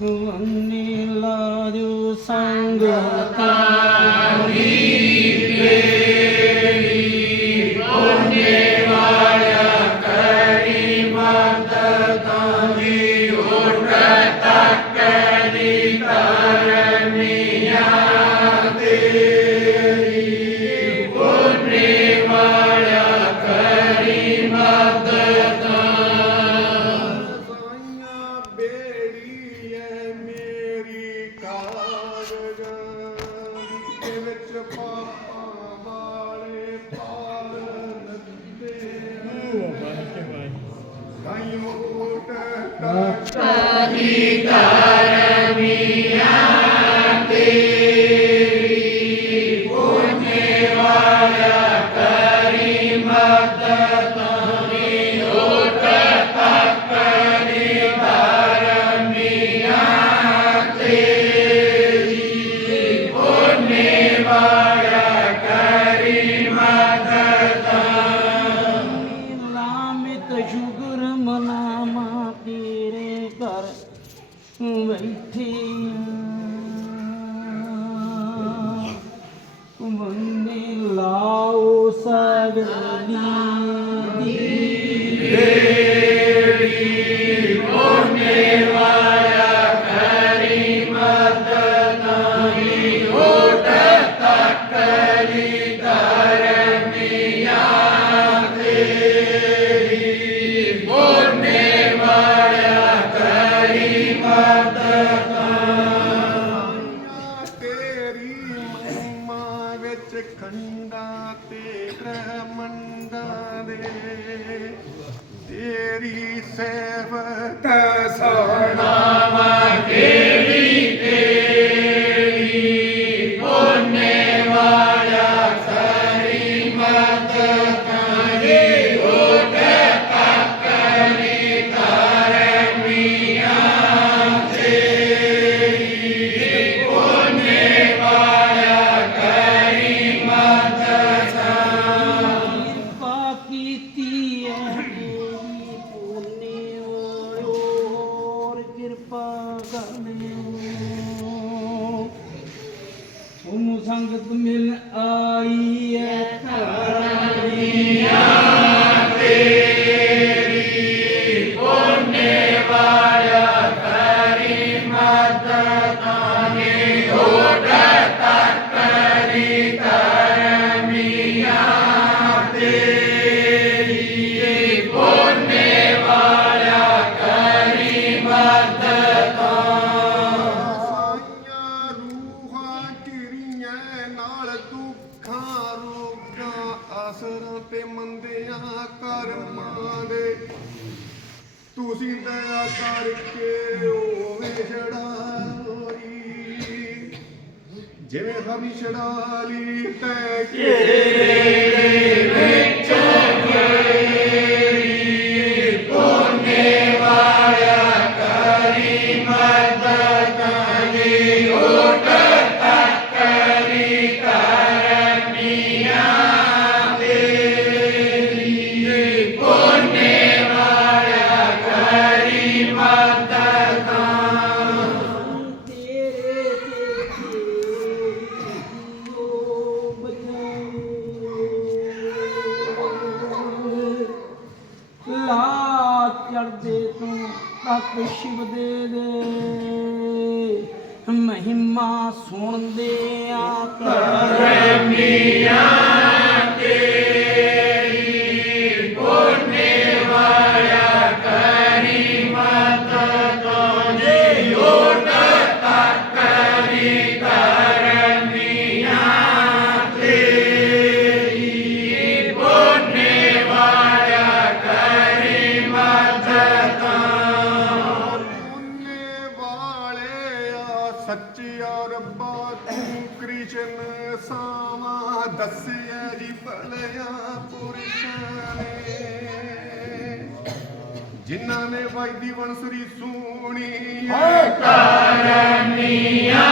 Nila du sangota ਦੇ waiting. ਖੰਡਾਂ ਤੇ ਬ੍ਰਹਮੰਡਾਂ ਦੇ ਤੇਰੀ ਸੇਵਕ ਸੋਣਾ ਸੰਗਤ ਮਿਲ ਆਈ ਹੈ ਤੇ ਮੰਦਿਆਂ ਕਰਮਾਂ ਦੇ ਤੁਸੀਂ ਦਇਆ ਕਰਕੇ ਓਵੇਂ ਛੜਾਈ ਜਿਵੇਂ ਹਮੀ ਛੜਾਲੀ ਤੈ ਤੇਰੇ ਚੜਦੇ ਤੂੰ ਤੱਕ ਸ਼ਿਵ ਦੇ ਦੇ। ਮਹਿਮਾ ਸੁਣਦੇ ਆ ਕਰਮੀਆਂ ਸੱਚਿਆ ਰੱਬਾ, ਤੂੰ ਕ੍ਰਿਸ਼ਨ ਸਾਵਾ, ਦੱਸਿਆ ਜੀ ਭਲਿਆ ਪੁਰਸ਼ਾਂ ਨੇ। ਜਿਨ੍ਹਾਂ ਨੇ ਵਾਈਦੀ ਵੰਸਰੀ ਸੂਣੀ ਕਰਮੀਆਂ